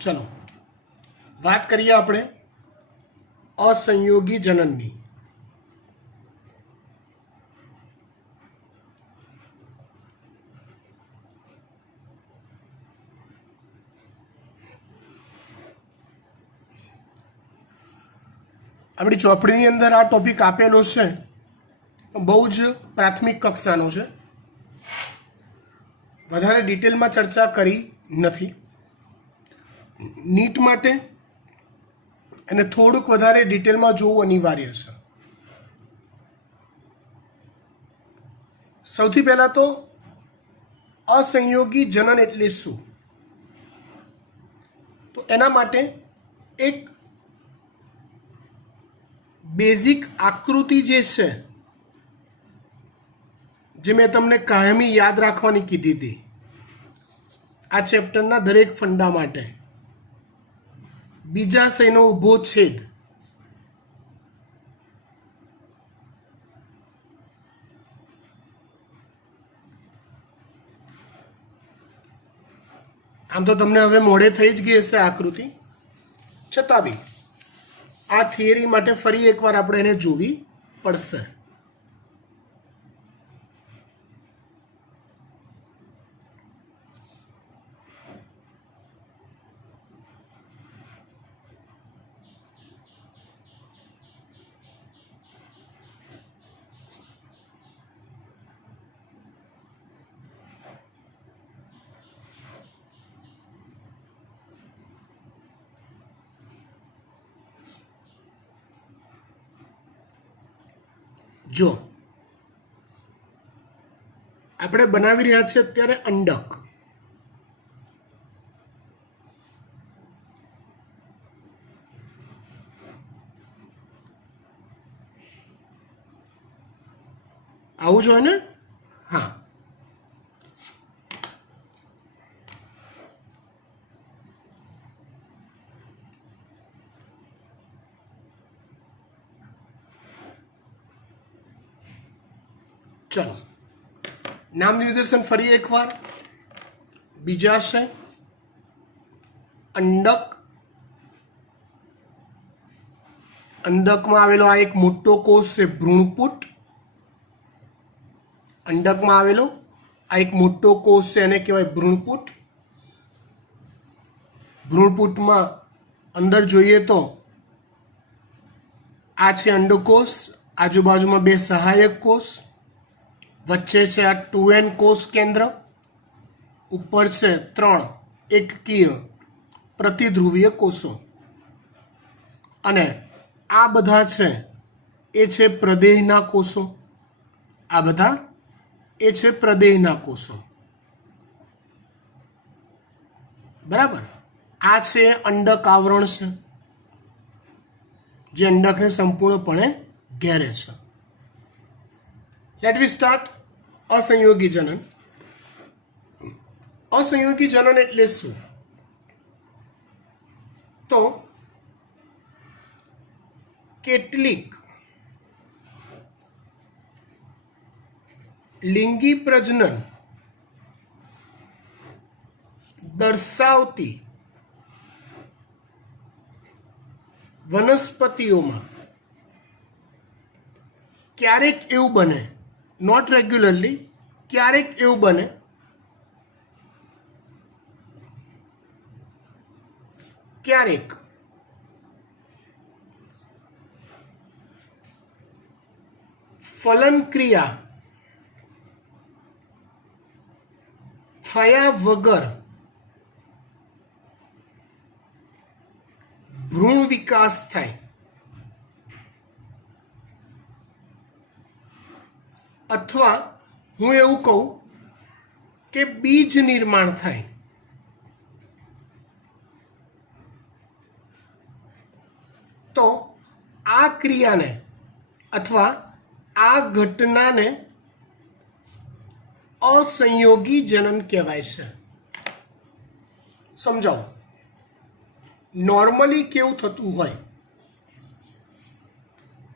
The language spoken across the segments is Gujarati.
चलो बात करिए આપણે असंयोगी जननની। આપણી ચોપડીની અંદર આ ટોપિક આપેલો છે, બહુ જ પ્રાથમિક કક્ષાનો છે, વધારે ડિટેલમાં ચર્ચા કરી નથી। નીટ માટે એને થોડુંક વધારે ડિટેલમાં જોવું અનિવાર્ય છે। સૌથી પહેલાં તો અસંયોગી જનન એટલે શું, તો એના માટે એક બેઝિક આકૃતિ જે છે, જે મેં તમને કાયમી યાદ રાખવાની કીધી હતી આ ચેપ્ટરના દરેક ફંડા માટે, બીજાશયનો ઊભો છેદ, આમ તો તમને હવે મોડે થઈ જ ગઈ હશે આકૃતિ, છતાં બી આ થિયરી માટે ફરી એકવાર આપણે એને જોવી પડશે। જો આપણે બનાવી રહ્યા છીએ અત્યારે અંડક, આવું જોઈએ ને? હા, चलो नाम निर्देशन फरी एक बार, बीजाशय, अंडक, अंडक में आवेलो आ एक मोटो कोष है भ्रूणपुट, अंडक में आवेलो आ एक मोटो कोष है एने कहेवाय भ्रूणपुट। भ्रूणपुट में अंदर जोईए तो आ छे अंडकोष, आजूबाजू में बे सहायक कोष, वच्चे छे आ 2n कोष केंद्र, ऊपर छे 3 एककीय प्रतिध्रुवीय कोषो, अने आ बधा छे ए छे प्रदेहना कोषो, आ बधा ए छे प्रदेहना कोषो, बराबर। आ छे अंडक आवरण छे जे अंडकने संपूर्णपणे घेरे छे। लेट वी स्टार्ट असंयोगी जनन। असंयोगी जनन एटले शुं, तो કેટલીક લિંગી પ્રજનન દર્શાવતી વનસ્પતિઓમાં ક્યારેક એવું બને, નોટ રેગ્યુલરલી, ક્યારેક એવું બને ક્યારેક ફલન ક્રિયા થયા વગર ભ્રૂણ વિકાસ થાય, અથવા હું એવું કહું કે બીજ નિર્માણ થાય। તો આ ક્રિયાને અથવા આ ઘટનાને असंयोगी जनन कहेवाय छे। समझाओ, नॉर्मली केवुं थतुं होय,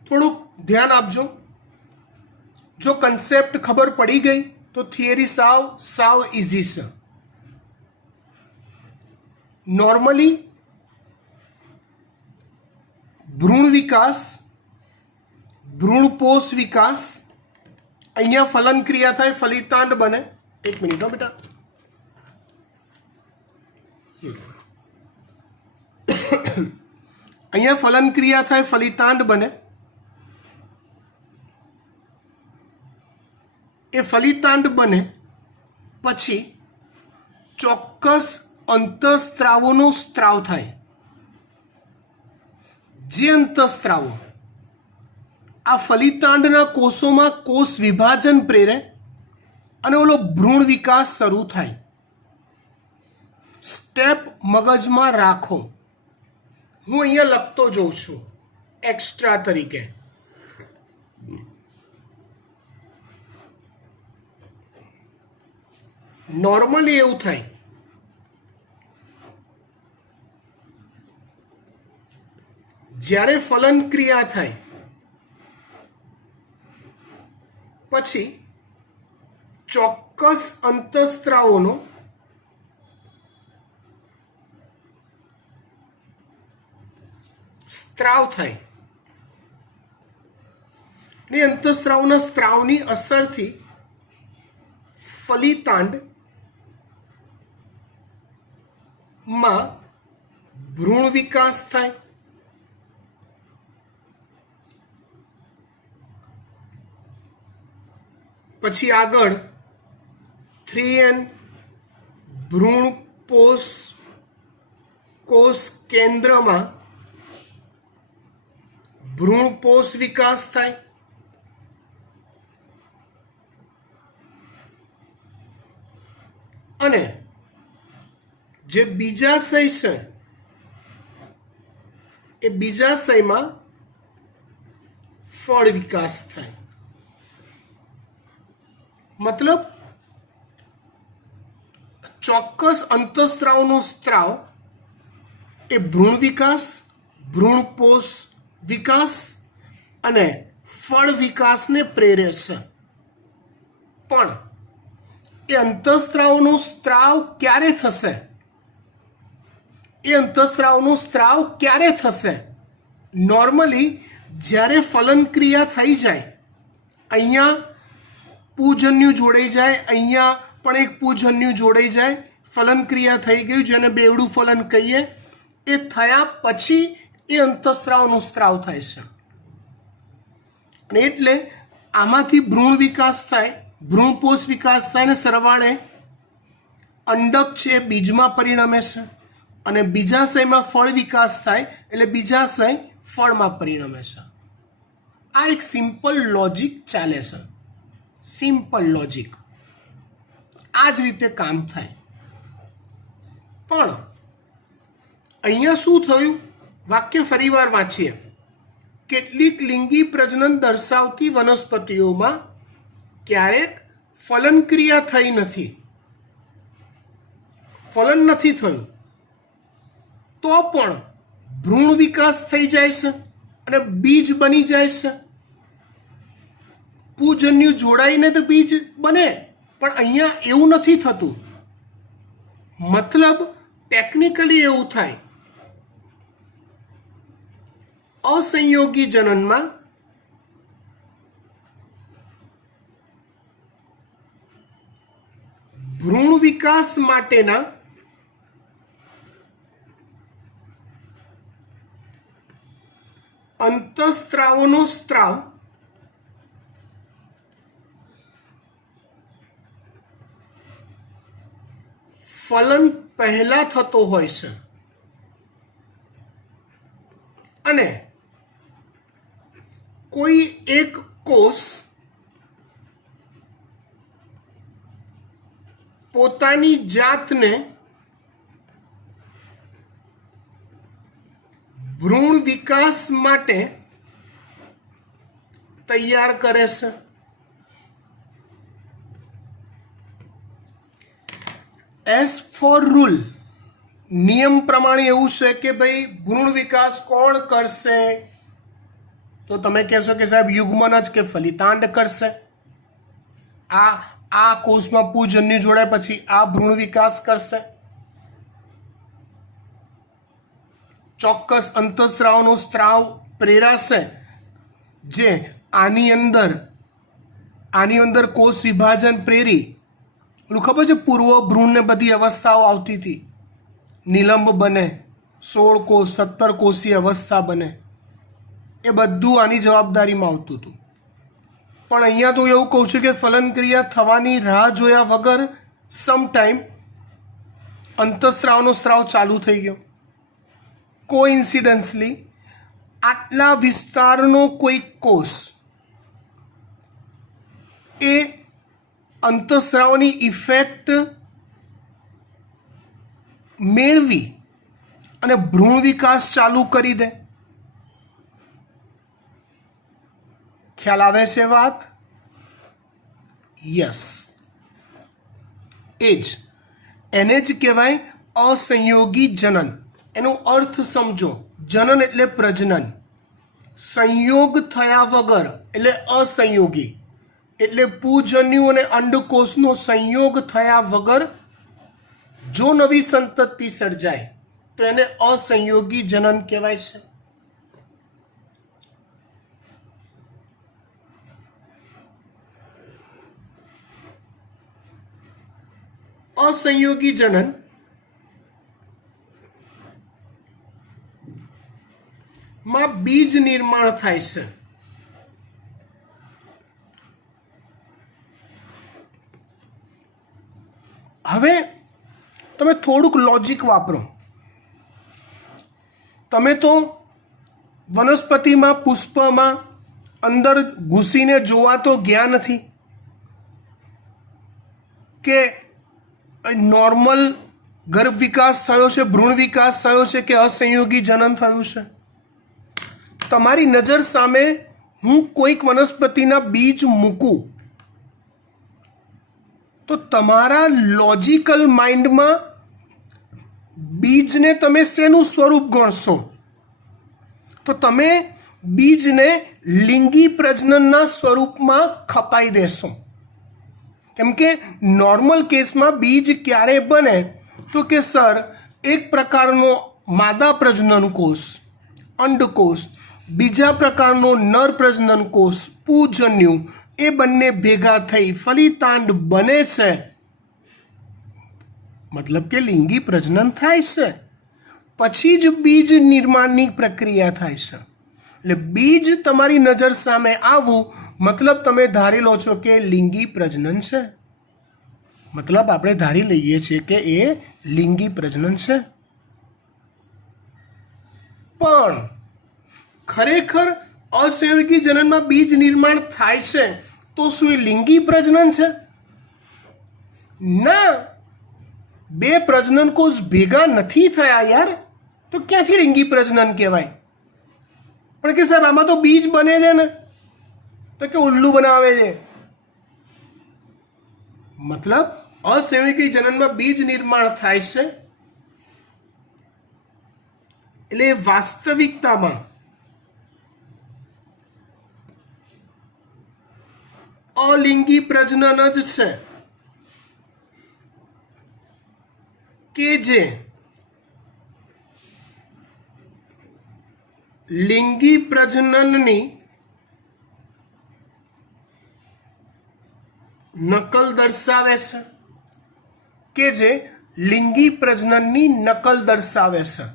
थोड़ुं ध्यान आपजो। जो कंसेप्ट खबर पड़ी गई तो थियरी साव इजी है। नॉर्मली भ्रूण विकास, भ्रूणपोष विकास, अहींया फलन क्रिया थाय, फलितांड बने। एक मिनिट हो बेटा, अहींया फलन क्रिया थाय, फलितांड बने। ए फलितांड बने पछी ચોક્કસ અંતઃસ્ત્રાવોનો સ્ત્રાવ થાય। જે અંતઃસ્ત્રાવો આ ફલિતાંડના કોષોમાં કોષ વિભાજન પ્રેરે અને ઓલો ભ્રૂણ વિકાસ શરૂ થાય। સ્ટેપ મગજમાં રાખો, હું અહીંયા લખતો જઉં છું એક્સ્ટ્રા તરીકે। નોર્મલી એવું થાય, જ્યારે ફલન ક્રિયા થાય પછી ચોક્કસ અંતઃસ્ત્રાવોનો સ્ત્રાવ થાય। એ અંતઃસ્ત્રાવના સ્ત્રાવની અસરથી ફલિતાંડ માં ભ્રૂણ વિકાસ થાય। પછી આગળ 3N ભ્રૂણપોષ કોષ કેન્દ્રમાં ભ્રૂણપોષ વિકાસ થાય। અને જે બીજાશય છે એ બીજાશયમાં ફળ વિકાસ થાય। मतलब ચોક્કસ અંતઃસ્ત્રાવનો સ્ત્રાવ એ ભ્રૂણ વિકાસ, ભ્રૂણપોષ વિકાસ અને ફળ વિકાસને પ્રેરે છે। પણ એ અંતઃસ્ત્રાવનો સ્ત્રાવ ક્યારે થશે? એ અંતઃસ્ત્રાવનો સ્ત્રાવ ક્યારે થશે? નોર્મલી જ્યારે ફલન ક્રિયા થઈ જાય, અહીંયા પૂજન્યુ જોડાઈ જાય, અહીંયા પણ એક પૂજન્યુ જોડાઈ જાય, ફલન ક્રિયા થઈ ગયું, જેને બેવડું ફલન કહીએ, એ થયા પછી એ અંતઃસ્ત્રાવનો સ્ત્રાવ થાય છે। અને એટલે આમાંથી ભ્રૂણ વિકાસ થાય, ભ્રૂણપોષ વિકાસ થાય ને સરવાળે અંડક છે બીજમાં પરિણમે છે અને બીજાશયમાં ફળ વિકાસ થાય એટલે બીજાશય ફળમાં પરિણમે છે। આ એક સિમ્પલ લોજિક ચાલે છે, સિમ્પલ લોજિક, આ જ રીતે કામ થાય। પણ અહીંયા શું થયું? વાક્ય ફરીવાર વાંચીએ। કેટલીક લિંગી પ્રજનન દર્શાવતી વનસ્પતિઓમાં ક્યારેક ફલન ક્રિયા થઈ નથી, ફલન નથી થયું, તો પણ ભ્રૂણ વિકાસ થઈ જાય છે અને બીજ બની જાય છે। પૂજન્યુ જોડાઈને તો બીજ બને, પણ અહીંયા એવું નથી થતું। મતલબ ટેકનિકલી એવું થાય, અસંયોગી જનનમાં ભ્રૂણ વિકાસ માટેના અંતઃસ્ત્રાવોનો સ્ત્રાવ ફલન પહેલા થતો હોય છે અને કોઈ એક કોષ પોતાની જાતને ભ્રૂણ વિકાસ માટે તૈયાર કરે છે। એઝ ફોર રૂલ, નિયમ પ્રમાણે એવું છે કે ભાઈ ભ્રૂણ વિકાસ કોણ કરશે? તો તમે કહેશો કે સાહેબ યુગ્મન જ કે ફલિતાંડ કરશે। આ કોષમાં પૂજન્યુ જોડાય પછી આ ભ્રૂણ વિકાસ કરશે। ચોક્કસ અંતઃસ્રાવનો સ્ત્રાવ પ્રેરાશે જે આની અંદર કોષ વિભાજન પ્રેરી પેલું ખબર છે પૂર્વ ભ્રૂણ ને બધી અવસ્થાઓ આવતી હતી, નિલંબ બને, 16 કોષ 17 કોષીય અવસ્થા બને, એ બધું આની જવાબદારીમાં આવતું હતું. પણ અહીંયા તો એવું કહું છું કે ફલન ક્રિયા થવાની રાહ જોયા વગર સમટાઈમ અંતઃસ્રાવનો સ્ત્રાવ ચાલુ થઈ ગયો. કોઇન્સિડન્સલી આટલા વિસ્તારનો કોઈ કોષ એ અંતઃસ્રાવની ઇફેક્ટ મેળવી અને ભ્રૂણ વિકાસ ચાલુ કરી દે. ખ્યાલ આવે છે વાત? યસ, એ જ એને જ કહેવાય અસંયોગી જનન. એનો અર્થ સમજો. જનન એટલે પ્રજનન, સંયોગ થયા વગર એટલે અસંયોગી, એટલે પૂજન્યુ અને અંડકોષનો સંયોગ થયા વગર જો નવી સંતતિ સર્જાય તો એને અસંયોગી જનન કહેવાય છે. અસંયોગી જનન માં બીજ નિર્માણ થાય છે. હવે તમે થોડુંક લોજિક વાપરો. તમે તો વનસ્પતિમાં પુષ્પમાં અંદર ઘૂસીને જોવા તો ગયા નથી કે નોર્મલ ગર્ભ વિકાસ થયો છે, ભ્રૂણ વિકાસ થયો છે કે અસંયોગી જનન થયું છે. તમારી નજર સામે હું કોઈક વનસ્પતિના બીજ મૂકું તો તમારા લોજિકલ માઇન્ડમાં બીજને તમે શેનું સ્વરૂપ ગણશો? તો તમે બીજને લિંગી પ્રજનનના સ્વરૂપમાં ખપાઈ દેશો. કેમ કે નોર્મલ કેસમાં બીજ ક્યારે બને તો કે સર એક પ્રકારનો માદા પ્રજનન કોષ અંડકોષ, બીજા પ્રકારનો નર પ્રજનન કોષ પૂજન્યુ, એ બંને ભેગા થઈ ફલિતાંડ બને છે, મતલબ કે લિંગી પ્રજનન થાય છે. પછી જ બીજ નિર્માણની પ્રક્રિયા થાય છે. એટલે બીજ તમારી નજર સામે આવવું મતલબ તમે ધારી લો છો કે લિંગી પ્રજનન છે. મતલબ આપણે ધારી લઈએ છીએ કે એ લિંગી પ્રજનન છે. પણ ખરેખર અસંયોગી જનનમાં બીજ નિર્માણ થાય છે તો શું એ લિંગી પ્રજનન છે? ના, બે પ્રજનન કોષ ભેગા નથી થયા યાર, તો ક્યાંથી લિંગી પ્રજનન કહેવાય? પણ કે સાહેબ આમાં તો બીજ બને છે ને, તો કે ઉલ્લુ બનાવે છે. મતલબ અસંયોગી જનનમાં બીજ નિર્માણ થાય છે એટલે વાસ્તવિકતામાં અલિંગી પ્રજનન જ છે કે જે લિંગી પ્રજનનની નકલ દર્શાવે છે, કે જે લિંગી પ્રજનનની નકલ દર્શાવે છે.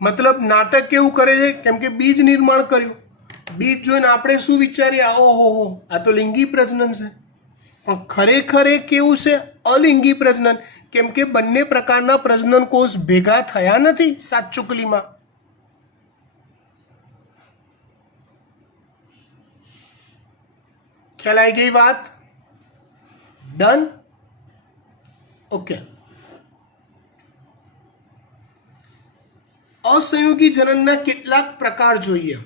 મતલબ નાટક કેવું કરે છે? કેમ કે બીજ નિર્માણ કર્યું, બીજ જોઈને આપણે શું વિચારીએ, ઓહો આ તો લિંગી પ્રજનન છે. પણ ખરેખર એ કેવું છે? અલિંગી પ્રજનન. કેમ કે બંને પ્રકારના પ્રજનન કોષ ભેગા થયા નથી સાતચુકલીમાં. ખ્યાલ આવી ગઈ વાત? ડન? ઓકે. અસંયોગી જનનના કેટલાક પ્રકાર જોઈએ.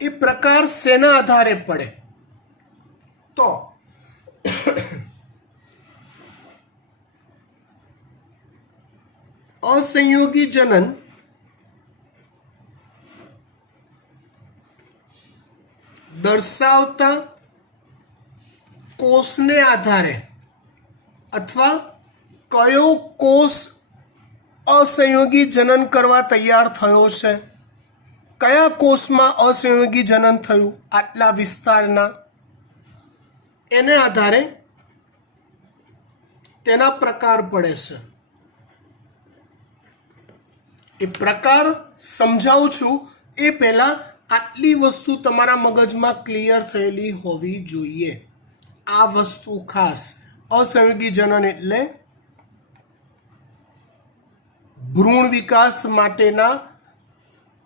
એ પ્રકાર શેના આધારે પડે? તો અસંયોગી જનન દર્શાવતા કોષને આધારે અથવા કયો કોષ અસંયોગી જનન કરવા તૈયાર થયો છે? કયા કોષમાં અસંયોગી જનન થયું આટલા વિસ્તારના? એને આધારે તેના પ્રકાર પડે છે. એ પ્રકાર સમજાવું છું એ પહેલા આટલી વસ્તુ તમારા મગજમાં ક્લિયર થયેલી હોવી જોઈએ. આ વસ્તુ ખાસ. અસંયોગી જનન એટલે ભ્રૂણ વિકાસ માટેના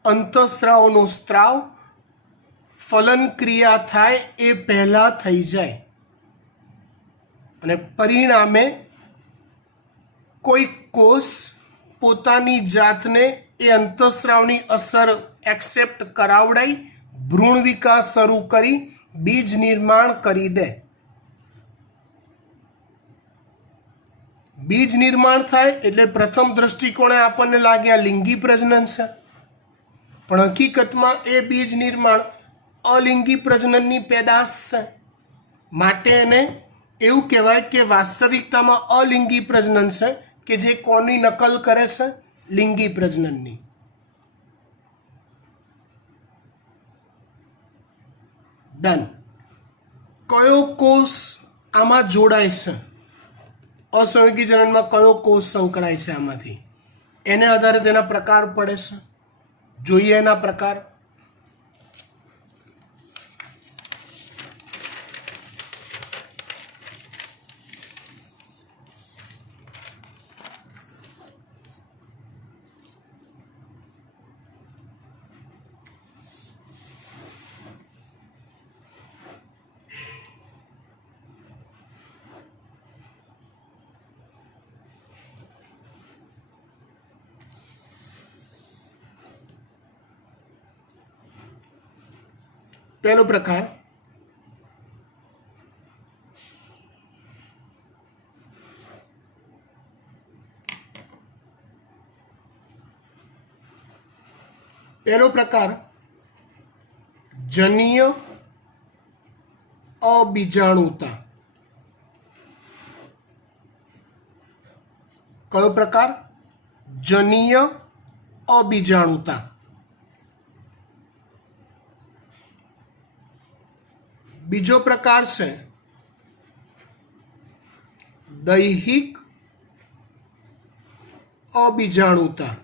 અંતઃસ્રાવનો સ્ત્રાવ ફલન ક્રિયા થાય એ પહેલા થઈ જાય અને પરિણામે કોઈ કોષ પોતાની જાતને એ અંતઃસ્રાવની અસર એક્સેપ્ટ કરાવડાઈ ભ્રૂણ વિકાસ શરૂ કરી બીજ નિર્માણ કરી દે. બીજ નિર્માણ થાય એટલે પ્રથમ દ્રષ્ટિકોણે આપણને લાગે આ લિંગી પ્રજનન છે, પણ હકીકતમાં એ બીજ નિર્માણ અલિંગી પ્રજનનની પેદાશ છે. માટે એને એવું કહેવાય કે વાસ્તવિકતામાં અલિંગી પ્રજનન છે કે જે કોની નકલ કરે છે? લિંગી પ્રજનનની. ડન. કયો કોષ આમાં જોડાય છે? અસંયોગી જનનમાં કયો કોષ સંકળાય છે આમાંથી? એને આધારે તેના પ્રકાર પડે છે. જોઈએ એના પ્રકાર. પહેલો પ્રકાર જનીય અબીજાણુતા. કયો પ્રકાર? જનીય અબીજાણુતા. બીજો પ્રકાર છે દૈહિક અબીજાણુતા.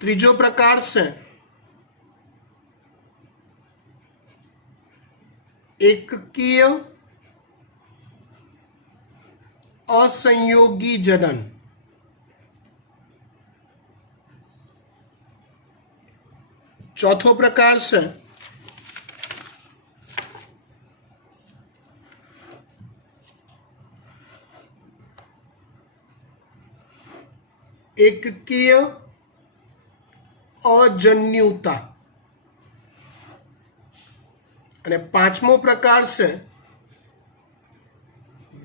ત્રીજો પ્રકાર છે એકકીય અસંયોગી જનન. ચોથો પ્રકાર છે એકકીય અજન્યુતા. અને પાંચમો પ્રકાર છે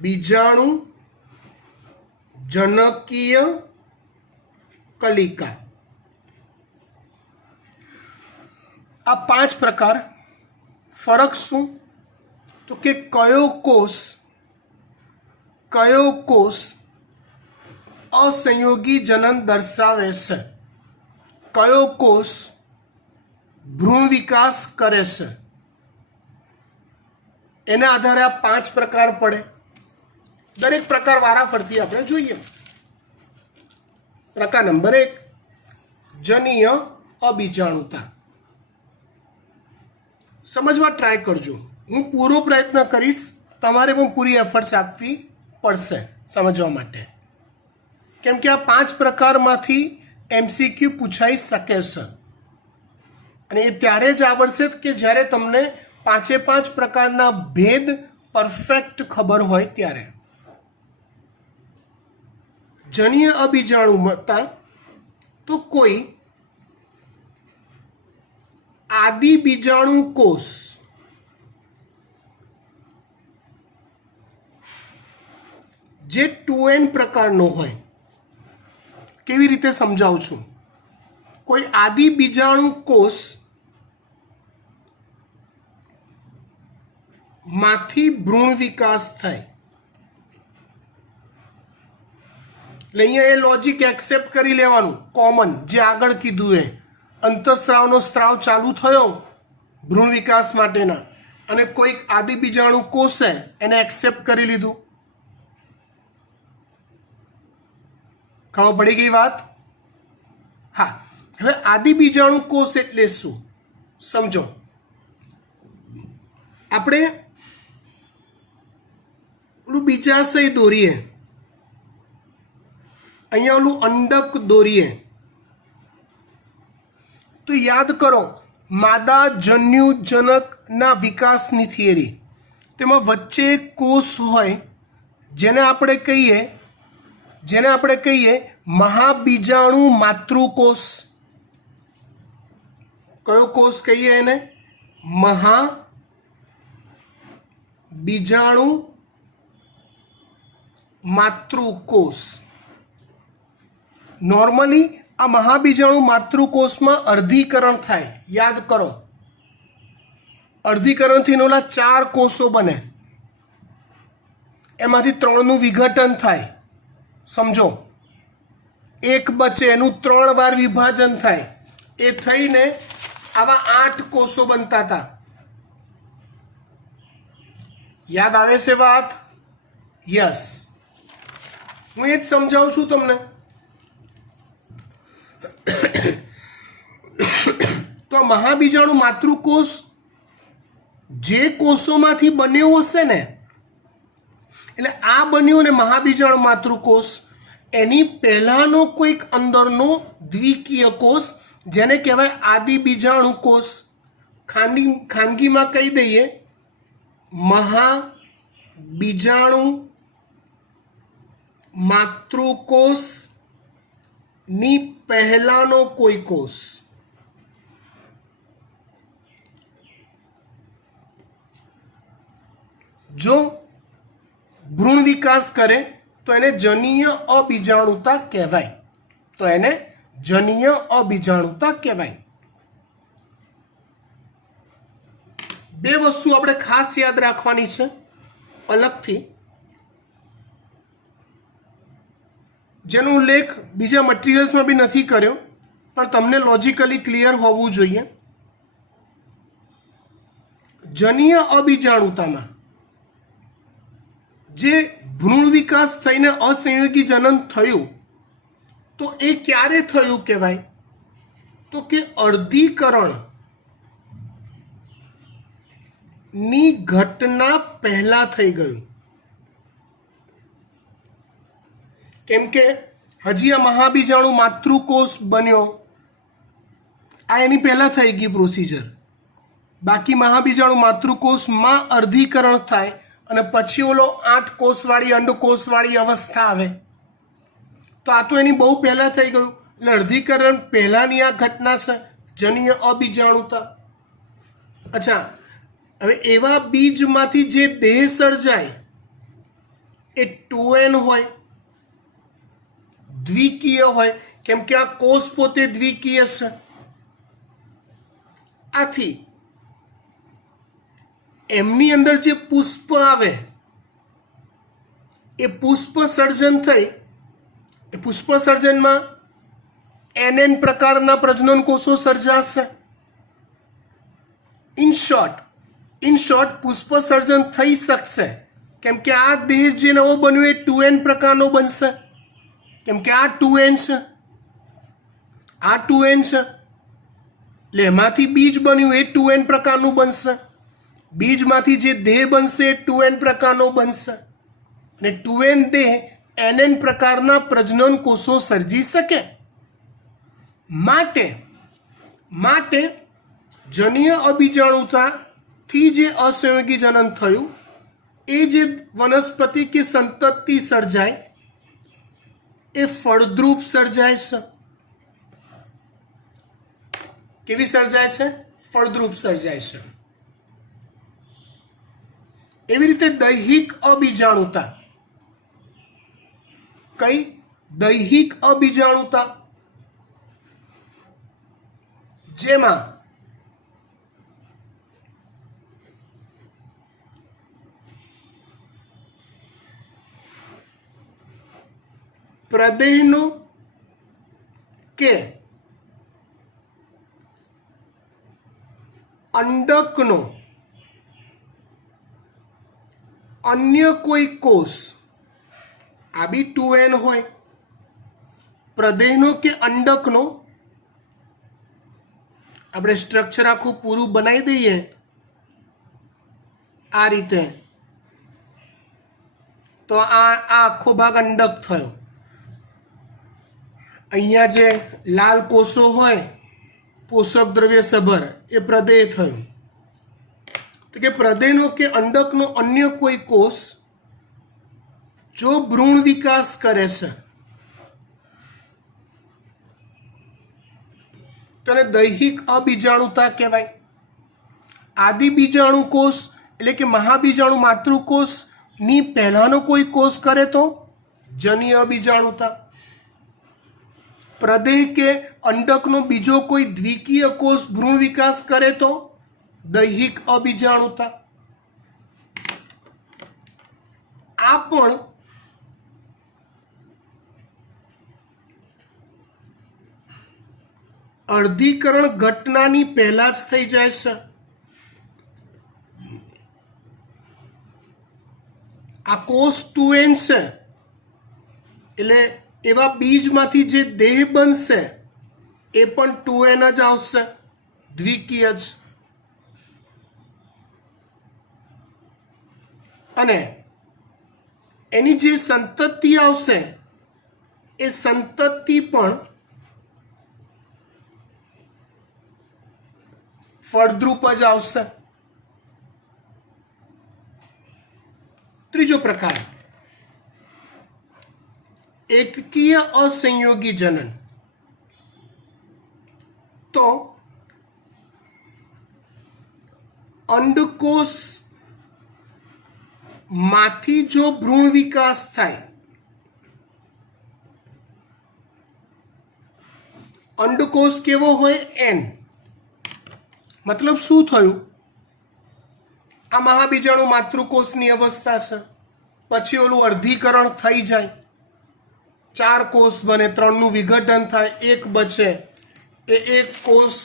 બીજાણુ જનકીય કલિકા. આ પાંચ પ્રકાર. ફરક શું? તો કે કયો કોષ અસંયોગી જનન દર્શાવે છે, કયો કોષ ભ્રૂણ વિકાસ કરે છે, એના આધારે આ પાંચ પ્રકાર પડે. દરેક પ્રકાર વારાફરતી આપણે જોઈએ. પ્રકાર નંબર 1 જનીય અબીજાણુતા. સમજવા ટ્રાય કરજો. હું પૂરો પ્રયત્ન કરીશ, તમારે પણ પૂરી એફર્ટ્સ આપવી પડશે સમજવા માટે, કેમ કે આ પાંચ પ્રકારમાંથી MCQ પૂછાઈ શકે છે. અને એ ત્યારે જ આવડશે કે જ્યારે તમને પાંચે પાંચ પ્રકારના ભેદ પરફેક્ટ ખબર હોય ત્યારે. જનીય અબીજાણુતા તો કોઈ આદિ બીજાણુ કોષ જે 2N પ્રકારનો હોય. કેવી રીતે સમજાવું છું? કોઈ આદિ બીજાણુ કોષ माथी भ्रूण विकास थाय। એટલે અહીંયા એ લોજિક એક્સેપ્ટ કરી લેવાનું કોમન, જે આગળ કીધું એ અંતઃસ્રાવનો સ્ત્રાવ ચાલુ થયો ભ્રૂણ વિકાસ માટેના, અને કોઈક આદિબીજાણુ કોષે એને એક્સેપ્ટ કરી લીધું. ખબર પડી ગઈ વાત? હા, હવે આદિબીજાણુ કોષ એટલે શું સમજો. આપણે ઓલું બીજાશય દોરીએ, અહીંયા ઓલું અંડક દોરીએ, તો યાદ કરો માદા જન્યુજનકના વિકાસની થિયરી. તેમાં વચ્ચે કોષ હોય જેને આપણે કહીએ મહાબીજાણુ માતૃકોષ. કયો કોષ કહીએ એને? મહાબીજાણુ માતૃકોષ. નોર્મલી આ મહાબીજાણુ માતૃકોષમાં અર્ધીકરણ થાય. યાદ કરો, અર્ધીકરણથી ઓલા 4 કોષો બને, એમાંથી 3નું વિઘટન થાય. સમજો, એક બચે, એનું 3 વાર વિભાજન થાય. એ થઈને આવા 8 કોષો બનતા હતા. યાદ આવે છે વાત? યસ, હું એ જ સમજાવું છું તમને. તો મહાબીજાણુ માતૃકોષ જે કોષોમાંથી બન્યો હશે ને, એટલે આ બન્યો ને મહાબીજાણુ માતૃકોષ, એની પહેલાનો કોઈક અંદરનો દ્વિકીય કોષ જેને કહેવાય આદિબીજાણુ કોષ. ખાનગીમાં કહી દઈએ મહાબીજાણુ માતૃકોષ ની પહેલાનો કોઈ કોષ. જો ભ્રૂણ વિકાસ કરે તો એને જનીય અબીજાણુતા કહેવાય. બે વસ્તુ આપણે ખાસ યાદ રાખવાની છે અલગથી, જેનો ઉલ્લેખ બીજા મટીરિયલ્સમાં બી નથી કર્યો, પણ તમને લોજિકલી ક્લિયર હોવું જોઈએ. જનીય અબીજાણુતામાં જે ભ્રૂણ વિકાસ થઈને અસંયોગી જનન થયું, તો એ ક્યારે થયું કહેવાય? તો કે અર્ધીકરણ ની ઘટના પહેલા થઈ ગયું. કેમ કે હજી આ મહાબીજાણુ માતૃકોષ બન્યો, આ એની પહેલા થઈ ગઈ પ્રોસિજર. બાકી મહાબીજાણુ માતૃકોષમાં અર્ધીકરણ થાય અને પછી ઓલો 8 કોષવાળી અંડકોષવાળી અવસ્થા આવે. તો આ તો એની બહુ પહેલા થઈ ગયું. એટલે અર્ધીકરણ પહેલાની આ ઘટના છે, જનીય અબીજાણુતા. અચ્છા, હવે એવા બીજમાંથી જે દેહ સર્જાય એ 2n હોય, દ્વિકીય હોય, કેમ કે આ કોષ પોતે દ્વિકીય છે. આથી એમની અંદર જે પુષ્પ આવે એ પુષ્પ સર્જન થઈ, એ પુષ્પ સર્જનમાં NN પ્રકારના પ્રજનન કોષો સર્જાશે. ઇન શોર્ટ પુષ્પ સર્જન થઈ શકશે, કેમ કે આ દેહ જે નવો બન્યો એ 2n પ્રકારનો બનશે. કેમ કે આ 2n છે, આ 2n છે, એટલે એમાંથી બીજ બન્યું એ 2n પ્રકારનું બનશે. બીજમાંથી જે દેહ બનશે એ 2n પ્રકારનો બનશે, અને 2n દેહ NN પ્રકારના પ્રજનન કોષો સર્જી શકે. માટે જનીય અબીજાણુતાથી જે અસંયોગી જનન થયું એ જે વનસ્પતિ કે સંતતિ સર્જાય એ ફળદ્રુપ સર્જાય છે. કેવી સર્જાય છે? ફળદ્રુપ સર્જાય છે. એવી રીતે દૈહિક અબીજાણુતા. કઈ? દૈહિક અબીજાણુતા, જેમાં પ્રદેહનો કે અંડકનો અન્ય કોઈ કોષ, આ બી 2n હોય, પ્રદેહનો કે અંડકનો, આપણે સ્ટ્રક્ચર આખું પૂરું બનાવી દઈએ આ રીતે, તો આ આખો ભાગ અંડક થયો. અહીંયા જે લાલ કોષો હોય પોષક દ્રવ્ય સભર એ પ્રદેહ થયું. તો કે પ્રદેહનો કે અંડકનો અન્ય કોઈ કોષ જો ભ્રૂણ વિકાસ કરે છે તેને દૈહિક અબીજાણુતા કહેવાય. આદિ બીજાણુ કોષ એટલે કે મહાબીજાણુ માતૃકોષની પહેલાનો કોઈ કોષ કરે તો જનીય અબીજાણુતા. પ્રદેહ કે અંડકનો બીજો કોઈ દ્વિકીય કોષ ભ્રૂણ વિકાસ કરે તો દૈહિક અબીજાણુતા. આ પણ અર્ધીકરણ ઘટનાની પહેલા જ થઈ જાય છે. આ કોષ 2n છે એટલે એવા બીજમાંથી જે દેહ બનશે એ પણ 2n જ આવશે, દ્વિકીય જ. અને એની જે સંતતિ આવશે એ સંતતિ પણ ફળદ્રુપ જ આવશે. ત્રીજો પ્રકાર એકકીય અસંયોગી જનન. તો અંડકોષ માંથી જો ભ્રૂણ વિકાસ થાય, અંડકોષ કેવો હોય n, મતલબ શું થયું, આ મહાબીજાણુ માતૃકોષની અવસ્થા છે, પછી ઓલું અર્ધીકરણ થઈ જાય, 4 કોષ બને, 3નું વિઘટન થાય, 1 બચે, એ 1 કોષ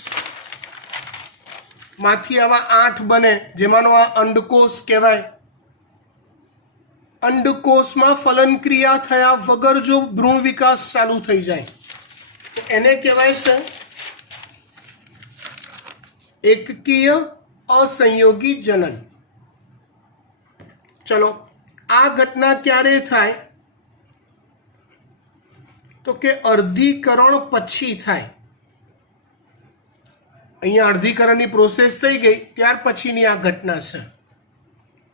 માંથી આવા 8 બને, જેમાંનો આ અંડકોષ કહેવાય. અંડકોષમાં ફલન ક્રિયા થયા વગર જો ભ્રૂણ વિકાસ ચાલુ થઈ જાય તો એને કહેવાય છે એકકીય અસંયોગી જનન. ચલો, આ ઘટના ક્યારે થાય તો કે અર્ધીકરણ પછી થાય. અહીંયા અર્ધીકરણની પ્રોસેસ થઈ ગઈ ત્યાર પછીની આ ઘટના છે.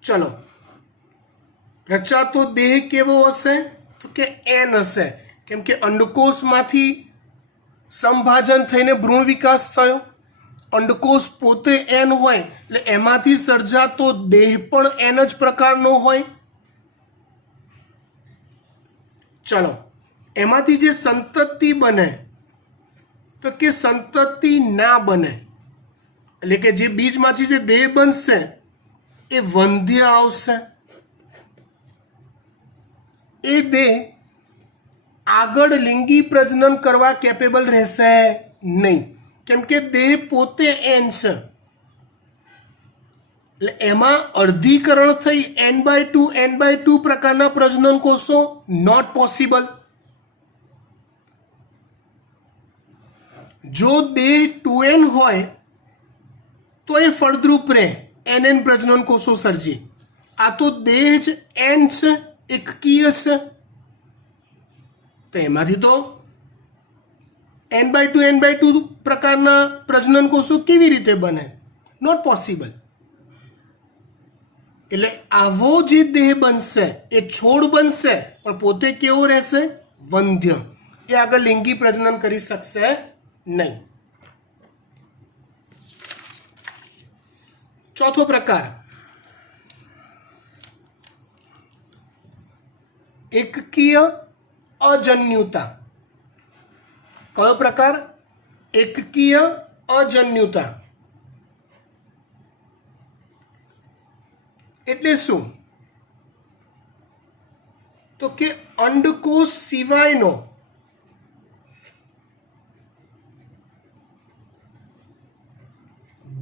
ચલો, રચાતો દેહ કેવો હશે તો કે n હશે, કેમ કે અંડકોષમાંથી સંભાજન થઈને ભ્રૂણ વિકાસ થયો. અંડકોષ પોતે n હોય એટલે એમાંથી સર્જાતો દેહ પણ n જ પ્રકારનો હોય. ચલો, એમાંથી જે સંતતિ બને તો કે સંતતિ ના બને, એટલે કે જે બીજમાંથી જે દેહ બનશે એ વંધ્ય આવશે. એ દેહ આગળ લિંગી પ્રજનન કરવા કેપેબલ રહેશે નહીં, કેમ કે દેહ પોતે n છે. એટલે એમાં અર્ધીકરણ થઈ n/2 પ્રકારના પ્રજનન કોષો નોટ પોસિબલ. જો દેહ 2n હોય તો એ ફળદ્રુપ રહે, nn પ્રજનન કોષો સર્જી. આ તો દેહ જ n છે, એકકીય છે, તો એમાંથી તો n/2 પ્રકારના પ્રજનન કોષો કેવી રીતે બને? Not possible. એટલે આવો જે દેહ બનશે એ છોડ બનશે પણ પોતે કેવો રહેશે? વંધ્ય. એ આગળ લિંગી પ્રજનન કરી શકશે નહીં. ચોથો પ્રકાર એકકીય અજન્યુતા. કયો પ્રકાર? એકકીય અજન્યુતા. એટલે શું? તો કે અંડકોષ સિવાયનો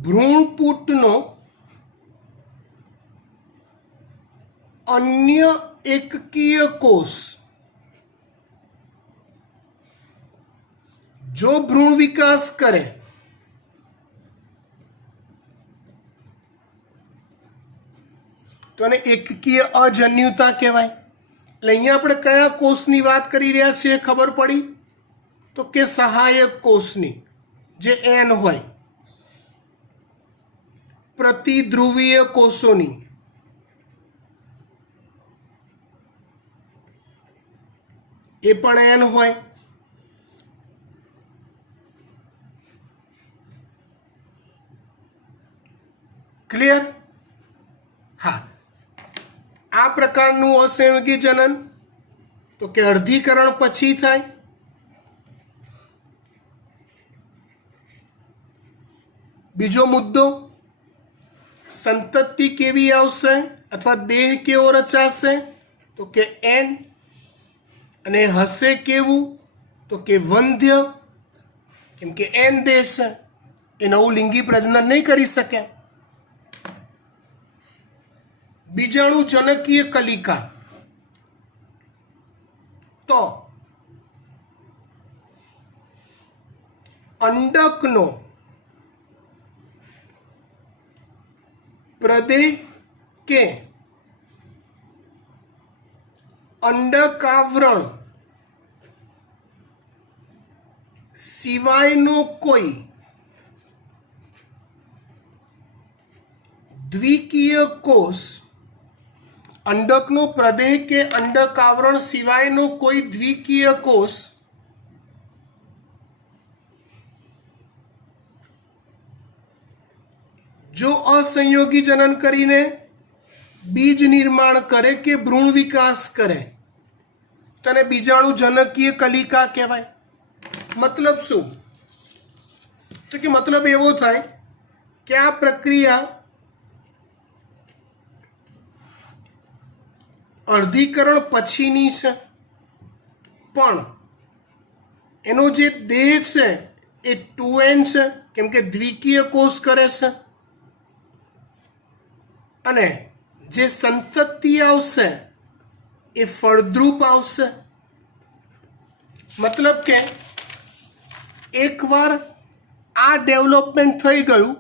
ભ્રૂણપૂટનો અન્ય એકકીય કોષ જો ભ્રૂણ વિકાસ કરે તો એને એકકીય અજન્યુતા કહેવાય. એટલે અહીંયા આપણે કયા કોષની વાત કરી રહ્યા છીએ ખબર પડી? તો કે સહાયક કોષની, જે એન હોય. પ્રતિધ્રુવીય કોષોની, એ પણ એન હોય. ક્લિયર? હા. આ પ્રકારનું અસંયોગી જનન તો કે અર્ધીકરણ પછી થાય. બીજો મુદ્દો, સંતતિ કેવી આવશે અથવા દેહ કેવો રચાશે? તો કે એન. અને હશે કેવું? તો કે વંધ્ય. કેમ કે એન દેહ છે, એ નવું લિંગી પ્રજનન નહીં કરી શકે. બીજાણુ જનકીય કલિકા તો અંડકનો પ્રદેહ કે અંડકાવરણ સિવાયનો કોઈ દ્વિકીય કોષ, અંડકનો પ્રદેહ કે અંડકાવરણ સિવાયનો કોઈ દ્વિકીય કોષ જો અસંયોગી જનન કરીને બીજ નિર્માણ કરે કે ભ્રૂણ વિકાસ કરે તેને બીજાણુ જનકીય કલિકા કહેવાય. મતલબ શું? તો કે મતલબ એવો થાય કે આ પ્રક્રિયા અર્ધીકરણ પછીની છે, પણ એનો જે દેહ છે એ 2n છે, કેમ કે દ્વિકીય કોષ કરે છે. અને જે સંતતિ આવશે એ ફળદ્રુપ આવશે. મતલબ કે એકવાર આ ડેવલપમેન્ટ થઈ ગયું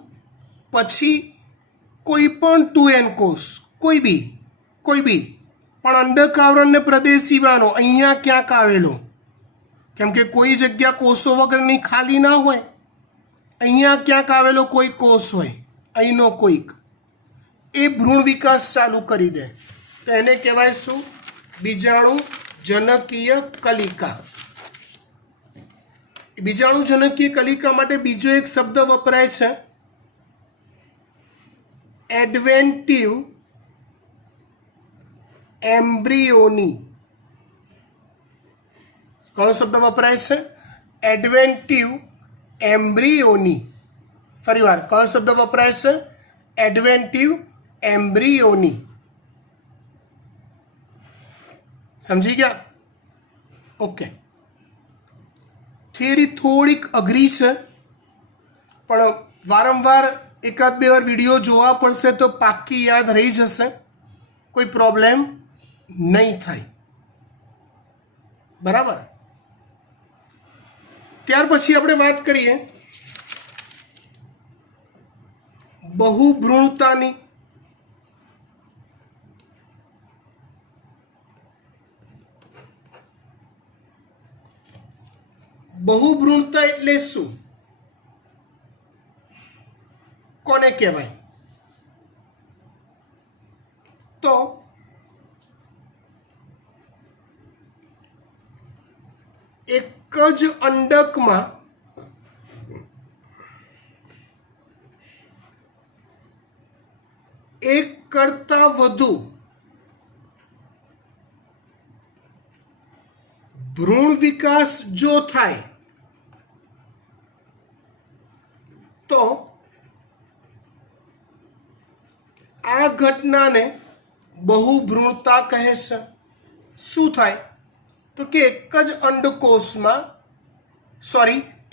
પછી કોઈ પણ 2n કોષ, કોઈ બી પણ અંડકાવરણને પ્રદેહ સિવાયનો અહીંયા ક્યાંક આવેલો, કેમ કે કોઈ જગ્યા કોષો વગરની ખાલી ના હોય, અહીંયા ક્યાંક આવેલો કોઈ કોષ હોય, અહીંનો કોઈક, એ ભ્રૂણ વિકાસ ચાલુ કરી દે તો એને કહેવાય શું? બીજાણુ જનકીય કલિકા. બીજાણુ જનકીય કલિકા માટે બીજો એક શબ્દ વપરાય છે, એડવેન્ટિવ એમ્બ્રિયોની. કયો શબ્દ વપરાય છે? એડવેન્ટિવ એમ્બ્રિયોની. ફરીવાર કયો શબ્દ વપરાય છે? એડવેન્ટિવ એમ્બ્રિયોની. સમજી ગયા? ઓકે. થિયરી થોડીક અઘરી છે, પણ વારંવાર એકાદ બે વાર વિડીયો જોવા પડશે તો પાક્કી યાદ રહી જશે, કોઈ પ્રોબ્લેમ નહીં થાય. બરાબર? ત્યાર પછી આપણે વાત કરીએ બહુભ્રૂણતાની. બહુભ્રૂણતા એટલે શું? કોને કહેવાય? તો એક જ અંડકમાં એક કરતાં વધુ ભ્રૂણ વિકાસ જો થાય તો આ ઘટનાને બહુભ્રૂણતા કહે છે. શું થાય તો કે એક જ અંડકોષમાં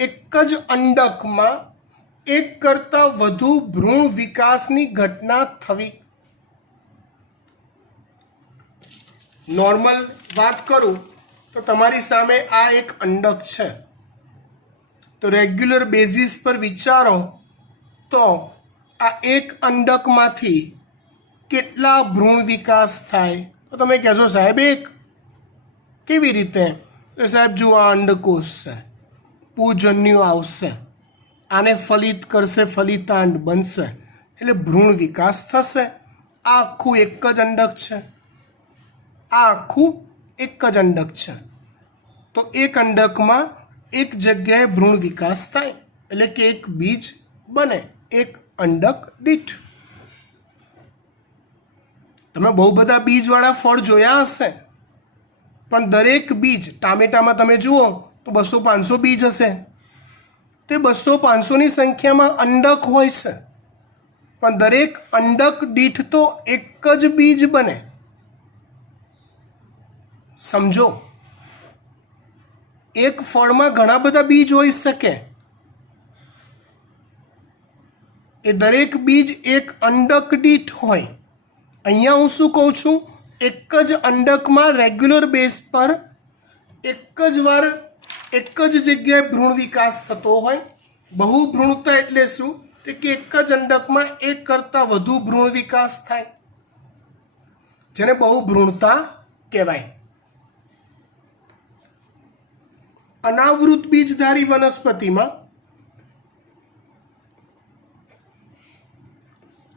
એક જ અંડકમાં એક કરતાં વધુ ભ્રૂણ વિકાસની ઘટના થવી. નોર્મલ વાત કરું તો તમારી સામે આ એક અંડક છે, તો રેગ્યુલર બેઝિસ પર વિચારો તો આ એક અંડકમાંથી કેટલા ભ્રૂણ વિકાસ થાય? તો તમે કહેશો સાહેબ એક. કેવી રીતે? તો સાહેબ જુઓ, આ અંડકોષ છે, પૂજન્યુ આવશે, આને ફલિત કરશે, ફલિતાંડ બનશે, એટલે ભ્રૂણ વિકાસ થશે. આ આખું એક જ અંડક છે, આ આખું એક જ અંડક છે. તો એક અંડકમાં એક જગ્યાએ ભ્રૂણ વિકાસ થાય એટલે કે એક બીજ બને, એક અંડક દીઠ. તમે બહુ બધા બીજવાળા ફળ જોયા હશે, પણ દરેક બીજ, ટામેટામાં તમે જુઓ તો 200-500 બીજ હશે. તે 200-500ની સંખ્યામાં અંડક હોય છે, પણ દરેક અંડક દીઠ તો એક જ બીજ બને. સમજો, એક ફળમાં ઘણા બધા બીજ હોઈ શકે, એ દરેક બીજ એક અંડક દીઠ હોય. અહીંયા હું શું કહું છું, એક જ અંડકમાં રેગ્યુલર બેઝ પર એક જ વાર એક જ જગ્યાએ ભ્રૂણ વિકાસ થતો હોય. બહુભ્રૂણતા એટલે શું? તો કે એક જ અંડકમાં એક કરતાં વધુ ભ્રૂણ વિકાસ થાય, જેને બહુભ્રૂણતા કહેવાય. અનાવૃત બીજધારી વનસ્પતિમાં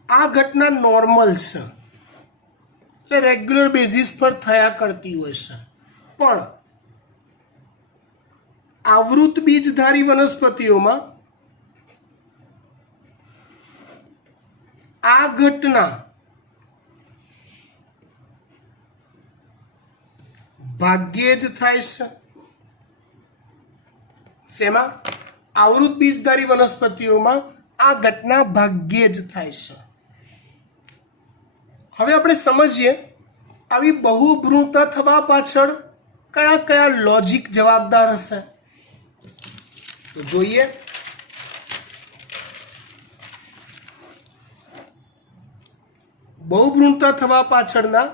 આ ઘટના નોર્મલ છે, એટલે રેગ્યુલર બેઝિસ પર થયા કરતી હોય છે. પણ આવૃત બીજધારી વનસ્પતિઓમાં આ ઘટના ભાગ્યે જ થાય છે. શેમાં? આવૃત બીજધારી વનસ્પતિઓમાં આ ઘટના ભાગ્યે જ થાય છે. હવે આપણે સમજીએ આવી બહુભ્રૂણતા થવા પાછળ કયા કયા લોજિક જવાબદાર હશે. તો જોઈએ. બહુભ્રૂણતા થવા પાછળના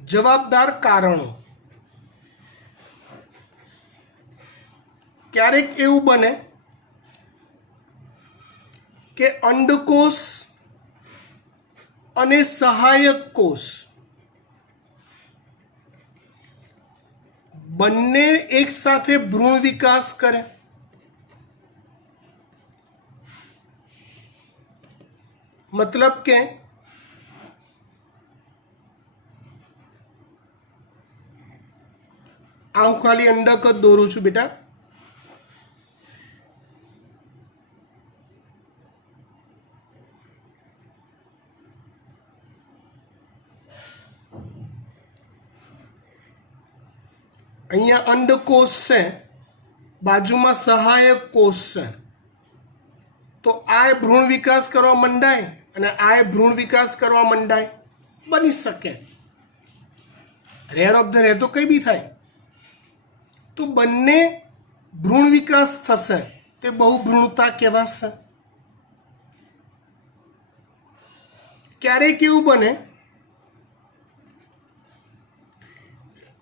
જવાબદાર કારણો. ક્યારેક એવું બને કે અંડકોષ અને સહાયક કોષ બંને એક સાથે ભ્રૂણ વિકાસ કરે. મતલબ કે આ હું ખાલી અંડક જ દોરું છું બેટા. અહીંયા અંડકોષ છે, બાજુમાં સહાયક કોષ છે. તો આ ભ્રૂણ વિકાસ કરવા મંડાય અને આ ભ્રૂણ વિકાસ કરવા મંડાય, બની શકે. રેર ઓફ ધ રેર તો કઈ બી થાય. તો બંને ભ્રૂણ વિકાસ થશે, તે બહુભ્રૂણતા કહેવાશે. ક્યારેક એવું બને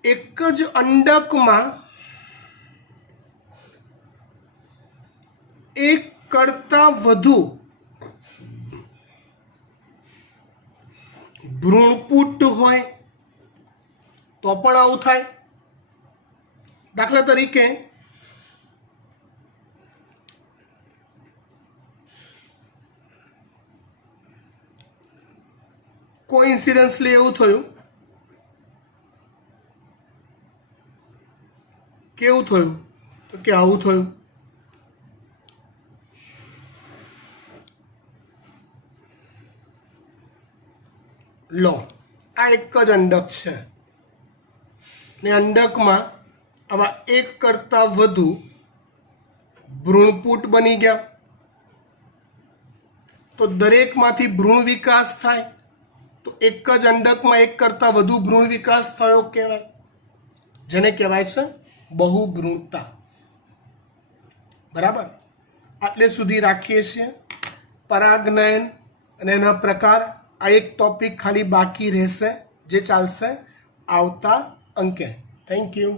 એક જ અંડકમાં એક કરતાં વધુ ભ્રૂણપુટ હોય તો પણ આવું થાય. દાખલા તરીકે કોઇન્સિડન્સલી એવું થયું, કેવું થયું? તો કે આવું થયું. લો, આ એક જ અંડક છે ને અંડકમાં આવા એક કરતાં વધુ ભ્રૂણપુટ બની ગયા. તો દરેકમાંથી ભ્રૂણ વિકાસ થાય, તો એક જ અંડકમાં એક કરતાં વધુ ભ્રૂણ વિકાસ થયો કહેવાય, જેને કહેવાય છે બહુભ્રૂણતા. બરાબર, આટલે સુધી રાખીએ છીએ. પરાગનયન અને એના પ્રકાર, આ એક ટોપિક ખાલી બાકી રહેશે જે ચાલશે આવતા અંકે. Thank you.